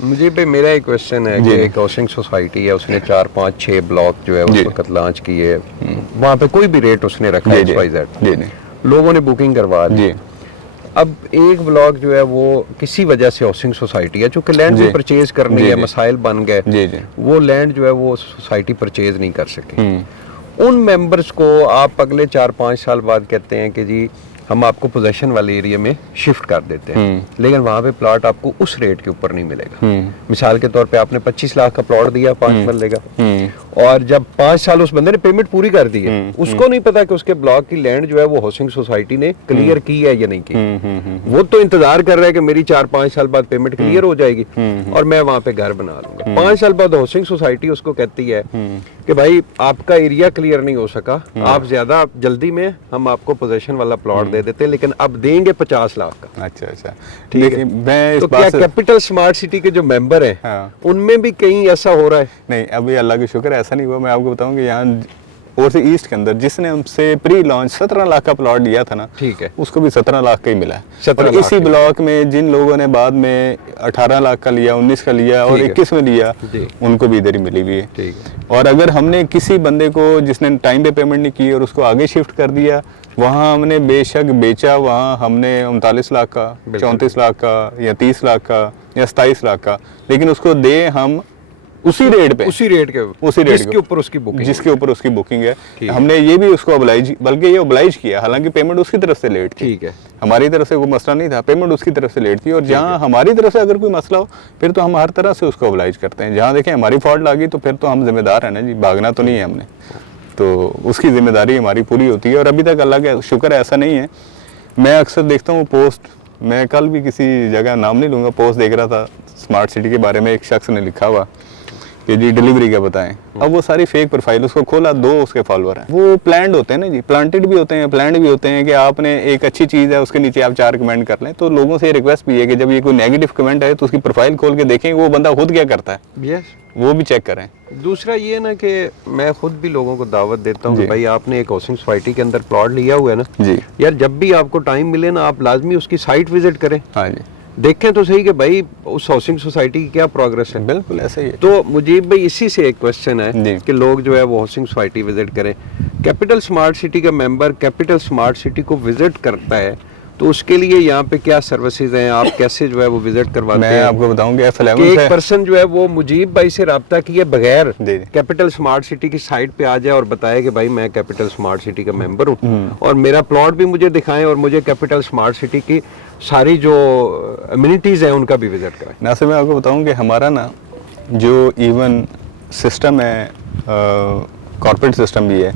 मुझे पे मेरा एक क्वेश्चन है कि एक हाउसिंग सोसाइटी है, उसने 4 5 6 ब्लॉक जो है उस वक्त लॉन्च किए, वहाँ पे कोई भी रेट उसने रखा है XYZ, लोगों ने बुकिंग करवा दी। अब एक ब्लॉक जो है वो किसी वजह से हाउसिंग सोसाइटी है, चूंकि लैंड भी परचेज करनी है, मसाइल बन गए, वो लैंड जो है वो सोसाइटी परचेज नहीं कर सके। उन मेंबर्स को आप अगले 4 5 साल बाद कहते हैं कि जी हम आपको पोजेशन वाले एरिया में शिफ्ट कर देते हैं, लेकिन वहाँ पे प्लॉट आपको उस रेट के ऊपर नहीं मिलेगा। मिसाल के तौर पे आपने 25 लाख का प्लॉट दिया 5 मरले का, और जब 5 साल उस बंदे ने पेमेंट पूरी कर दी है, उसको नहीं पता कि उसके ब्लॉक की लैंड जो है वो हाउसिंग सोसाइटी ने क्लियर की है या नहीं की। वो तो इंतजार कर रहा है कि मेरी 4 5 साल बाद पेमेंट क्लियर हो जाएगी और मैं वहाँ पे घर बना लूंगा। 5 साल बाद हाउसिंग सोसाइटी उसको कहती है कि भाई आपका एरिया क्लियर नहीं हो सका, आप ज्यादा जल्दी में हम आपको पोजेशन वाला प्लॉट दे देते हैं, लेकिन अब देंगे 50 लाख का। अच्छा ठीक है। मैं इस तो बात क्या से कैपिटल स्मार्ट सिटी के जो मेंबर हैं उनमें भी कहीं ऐसा हो रहा है? नहीं, अभी अल्लाह का शुक्र है ऐसा नहीं हुआ। मैं आपको बताऊं कि यहाँ और से ईस्ट के अंदर जिसने हमसे प्री लॉन्च 17 लाख का प्लॉट लिया था ना, ठीक है, उसको भी 17 लाख का ही मिला है। और इसी ब्लॉक में जिन लोगों ने बाद में 18 लाख का लिया, 19 का लिया और 21 में लिया, उनको भी इधर ही मिली हुई है। और अगर हमने किसी बंदे को जिसने टाइम पे पेमेंट नहीं की और उसको आगे शिफ्ट कर दिया, वहाँ हमने बेशक बेचा, वहाँ हमने 39 लाख का, 34 लाख का या 30 लाख का या 27 लाख का, लेकिन उसको दे हम उसी रेट के जिसके ऊपर उसकी बुकिंग है। हमने ये भी उसको ऑब्लाइज, बल्कि ये ऑब्लाइज किया, हालांकि पेमेंट उसकी तरफ से लेट थी। ठीक है, हमारी तरफ से कोई मसला नहीं था, पेमेंट उसकी तरफ से लेट थी। और जहाँ हमारी तरफ से अगर कोई मसला हो फिर तो हम हर तरह से उसको ऑब्लाइज करते हैं। जहाँ देखें हमारी फॉल्ट आ गई तो फिर तो हम जिम्मेदार हैं ना जी, भागना तो नहीं है हमने, तो उसकी जिम्मेदारी हमारी पूरी होती है। और अभी तक अल्लाह का शुक्र ऐसा नहीं है। मैं अक्सर देखता हूँ पोस्ट, मैं कल भी किसी जगह नाम नहीं लूँगा, पोस्ट देख रहा था स्मार्ट सिटी के बारे में, एक शख्स ने लिखा हुआ कि जी डिलीवरी का बताएं। अब वो सारी फेक प्रोफाइल, उसको खोला 2 उसके फॉलोअर हैं, वो प्लान्ड होते हैं ना जी, प्लांटेड भी होते हैं, प्लान्ड भी होते हैं कि आपने एक अच्छी चीज़ है उसके नीचे आप 4 कमेंट कर लें। तो लोगों से रिक्वेस्ट भी है कि जब ये कोई नेगेटिव कमेंट है तो उसकी प्रोफाइल खोल के देखें वो बंदा खुद क्या करता है, वो भी चेक करें। दूसरा ये ना कि मैं खुद भी लोगों को दावत देता हूँ, भाई आपने एक हाउसिंग सोसाइटी के अंदर प्लॉट लिया हुआ है ना जी, यार जब भी आपको टाइम मिले ना आप लाजमी उसकी साइट विजिट करें। हाँ जी, देखें तो सही कि भाई उस हाउसिंग सोसाइटी की क्या प्रोग्रेस है। बिल्कुल ऐसा ही है। तो मुजीब भाई इसी से एक क्वेश्चन है कि लोग जो है वो हाउसिंग सोसाइटी विजिट करें। कैपिटल स्मार्ट सिटी का मेंबर कैपिटल स्मार्ट सिटी को विजिट करता है तो उसके लिए यहाँ पे क्या सर्विसेज हैं, आप कैसे जो है वो विजिट करवाते हैं? मैं आपको बताऊंगा F11 से एक पर्सन जो है वो मुजीब भाई से रब्ता किए बगैर कैपिटल स्मार्ट सिटी की साइट पे आ जाए और बताए कि भाई मैं कैपिटल स्मार्ट सिटी का मेंबर हूँ और मेरा प्लॉट भी मुझे दिखाएं और मुझे कैपिटल स्मार्ट सिटी की सारी जो अम्यूनिटीज हैं उनका भी विजिट करें। नासिर, मैं आपको बताऊँ कि हमारा ना जो इवन सिस्टम है, कॉर्पोरेट सिस्टम भी है,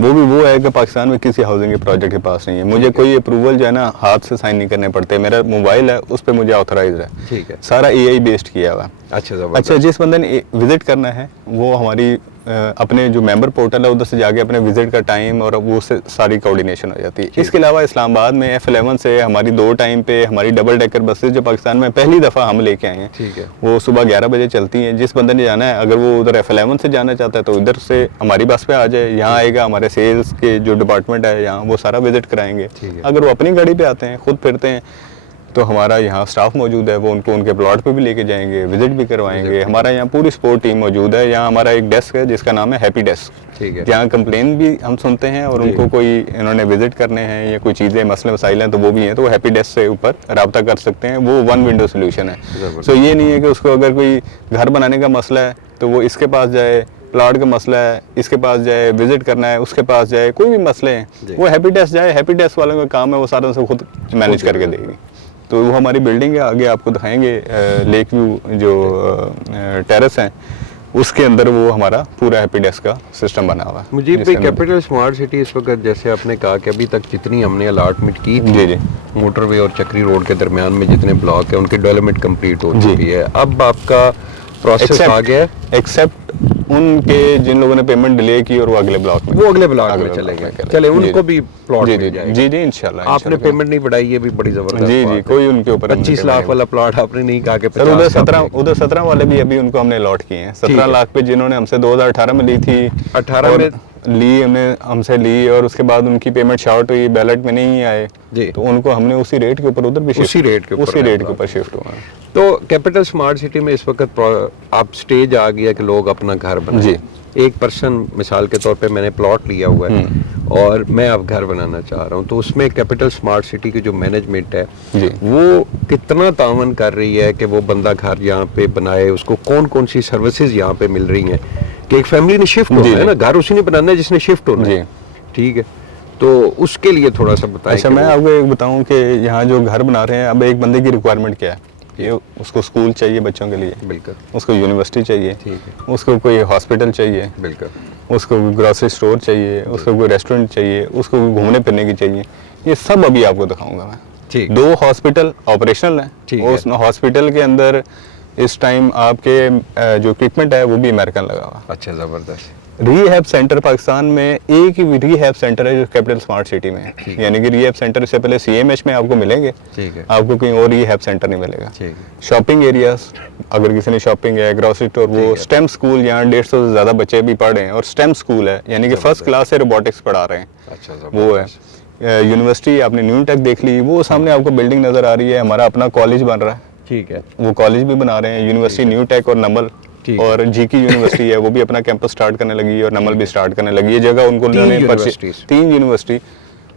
वो है कि पाकिस्तान में किसी हाउसिंग के प्रोजेक्ट के पास नहीं है। मुझे कोई अप्रूवल जो है ना हाथ से साइन नहीं करने पड़ते, मेरा मोबाइल है उस पर मुझे ऑथराइज है। ठीक है, सारा AI बेस्ड किया हुआ। अच्छा, जिस बंदे ने विजिट करना है वो हमारी अपने जो मेंबर पोर्टल है उधर से जाके अपने विजिट का टाइम और वो से सारी कोऑर्डिनेशन हो जाती है। इसके अलावा इस्लामाबाद में F11 से हमारी 2 टाइम पे हमारी डबल डेकर बसेज जो पाकिस्तान में पहली दफ़ा हम लेके आए हैं, ठीक है, वो सुबह 11 बजे चलती हैं। जिस बंदे ने जाना है अगर वो उधर F11 से जाना चाहता है तो इधर से हमारी बस पे आ जाए, यहाँ आएगा, हमारे सेल्स के जो डिपार्टमेंट है यहाँ वो सारा विजिट कराएंगे। अगर वो अपनी गाड़ी पे आते हैं, खुद फिरते हैं, तो हमारा यहाँ स्टाफ मौजूद है, वो उनको उनके प्लॉट पे भी लेके जाएंगे, विजिट भी करवाएंगे। हमारा यहाँ पूरी सपोर्ट टीम मौजूद है। यहाँ हमारा एक डेस्क है जिसका नाम है हैप्पी डेस्क, ठीक है, जहाँ कंप्लेन भी हम सुनते हैं और उनको कोई इन्होंने विजिट करने हैं या कोई चीज़ें मसले मसाइल हैं तो वो भी हैं, तो वो हैप्पी डेस्क से ऊपर रब्ता कर सकते हैं। वो 1 विंडो सोल्यूशन है। सो ये नहीं है कि उसको अगर कोई घर बनाने का मसला है तो वो इसके पास जाए, प्लॉट का मसला है इसके पास जाए, विजिट करना है उसके पास जाए, कोई भी मसले हैं वो हैप्पी डेस्क जाए। हैप्पी डेस्क वालों का काम है वो सारा से खुद मैनेज करके देगी। तो वो हमारी बिल्डिंग है, आगे आपको दिखाएंगे लेक व्यू जो टेरेस हैं उसके अंदर वो हमारा पूरा हैप्पी डेस्क का सिस्टम बना हुआ है। मुझे भी कैपिटल स्मार्ट सिटी इस वक्त जैसे आपने कहा कि अभी तक जितनी हमने अलॉटमेंट की थी, जी, मोटरवे और चक्री रोड के दरमियान में जितने ब्लॉक है उनकी डेवलपमेंट कंप्लीट हो चुकी है। अब आपका प्रोसेस आ गया एक्सेप्ट उनके जिन लोगों ने पेमेंट डिले की और वो अगले ब्लॉक में चले गए, चले उनको भी प्लॉट मिल जाएगा। जी इंशाल्लाह। आपने पेमेंट नहीं बढ़ाई, ये भी बड़ी जबरदस्त। जी कोई उनके ऊपर 25 लाख वाला प्लॉट आपने नहीं कहा कि उधर 17 वाले भी अभी उनको हमने अलॉट किए हैं। 17 लाख पे जिन्होंने हमसे 2018 में ली थी, 18 में ली, हमने हमसे ली और उसके बाद उनकी पेमेंट शॉर्ट हुई, बैलेट में नहीं आए जी, तो उनको हमने उसी रेट के ऊपर उधर भी उसी रेट के ऊपर शिफ्ट हुआ। तो कैपिटल स्मार्ट सिटी में इस वक्त आप स्टेज आ गया कि लोग अपना घर बनाएं। जी। एक पर्सन मिसाल के तौर पे मैंने प्लॉट लिया हुआ है और मैं अब घर बनाना चाह रहा हूँ, तो उसमें कैपिटल स्मार्ट सिटी की जो मैनेजमेंट है जी। वो कितना तावन कर रही है कि वो बंदा घर यहाँ पे बनाए, उसको कौन कौन सी सर्विसेज यहाँ पे मिल रही हैं कि एक फैमिली ने शिफ्ट होना है ना, घर उसी ने बनाना है जिसने शिफ्ट होना है, ठीक है, तो उसके लिए थोड़ा सा बताएं। अच्छा, मैं आपको एक बताऊं कि यहाँ जो घर बना रहे हैं, अब एक बंदे की रिक्वायरमेंट क्या है, ये उसको स्कूल चाहिए बच्चों के लिए, बिल्कुल, उसको यूनिवर्सिटी चाहिए, ठीक है, उसको कोई हॉस्पिटल चाहिए, बिल्कुल, उसको ग्रोसरी स्टोर चाहिए, उसको कोई रेस्टोरेंट चाहिए, उसको घूमने फिरने की चाहिए, ये सब अभी आपको दिखाऊंगा मैं। ठीक, 2 हॉस्पिटल ऑपरेशनल हैं, उस हॉस्पिटल के अंदर इस टाइम आपके जो इक्विपमेंट है वो भी अमेरिकन लगा हुआ। अच्छा, जबरदस्त। रीहैब सेंटर पाकिस्तान में एक ही रीहैब सेंटर है जो कैपिटल स्मार्ट सिटी में है, यानी कि रीहैब सेंटर से पहले सीएमएच में आपको मिलेंगे, ठीक है, आपको कहीं और रीहैब सेंटर नहीं मिलेगा। ठीक है, शॉपिंग एरियाज, अगर किसी ने शॉपिंग है, ग्रोसरी स्टोर, वो स्टेम स्कूल, यहाँ 150 से ज़्यादा बच्चे भी पढ़ रहे हैं और स्टेम स्कूल है, यानी कि फर्स्ट क्लास से रोबोटिक्स पढ़ा रहे हैं। अच्छा, वो है यूनिवर्सिटी, आपने न्यू टेक देख ली, वो सामने आपको बिल्डिंग नज़र आ रही है, हमारा अपना कॉलेज बन रहा है, ठीक है, वो कॉलेज भी बना रहे हैं, यूनिवर्सिटी न्यू टेक और नमल, और जीकी यूनिवर्सिटी है वो भी अपना कैंपस स्टार्ट करने लगी और नमल भी स्टार्ट करने लगी। ये जगह उनको 3 यूनिवर्सिटी,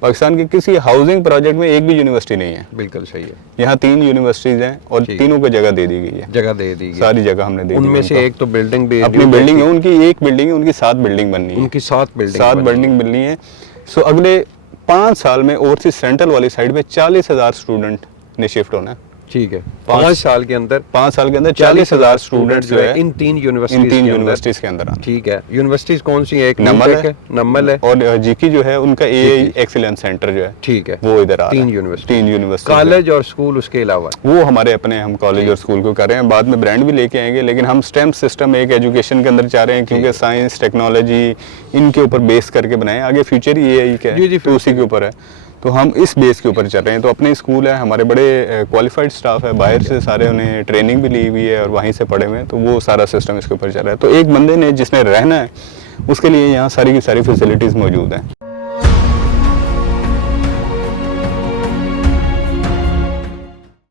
पाकिस्तान के किसी हाउसिंग प्रोजेक्ट में एक भी यूनिवर्सिटी नहीं है। बिल्कुल सही है, यहाँ 3 यूनिवर्सिटीज हैं और तीनों को जगह दे दी गई है, जगह दे दी गई, सारी जगह हमने दे दी। उनमें से एक तो बिल्डिंग भी अपनी बिल्डिंग है, उनकी एक बिल्डिंग है, उनकी 7 बिल्डिंग बननी है, उनकी 7 बिल्डिंग बननी है। सो अगले 5 साल में ओवरसीज सेंट्रल वाली साइड में 40,000 स्टूडेंट ने शिफ्ट होना है। ठीक है, 5 साल के अंदर 40,000 स्टूडेंट जो है इन 3 यूनिवर्सिटीज के अंदर। ठीक है, यूनिवर्सिटीज कौन सी है? एक नमल है और जीकी जो है उनका एआई एक्सीलेंस सेंटर जो है, ठीक है, वो इधर आ रहा है। 3 यूनिवर्सिटी, कॉलेज और स्कूल उसके अलावा वो हमारे अपने, हम कॉलेज और स्कूल को कर रहे हैं, बाद में ब्रांड भी लेके आएंगे, लेकिन हम स्टेम सिस्टम एक एजुकेशन के अंदर चाह रहे हैं, क्योंकि साइंस टेक्नोलॉजी इनके ऊपर बेस करके बनाए, आगे फ्यूचर ही एआई का है तो उसी के ऊपर है, तो हम इस बेस के ऊपर चल रहे हैं। तो अपने स्कूल है, हमारे बड़े क्वालिफाइड स्टाफ है, बाहर से सारे उन्हें ट्रेनिंग भी ली हुई है और वहीं से पढ़े हुए हैं, तो वो सारा सिस्टम इसके ऊपर चल रहा है। तो एक बंदे ने जिसने रहना है उसके लिए यहाँ सारी की सारी फैसिलिटीज़ मौजूद हैं।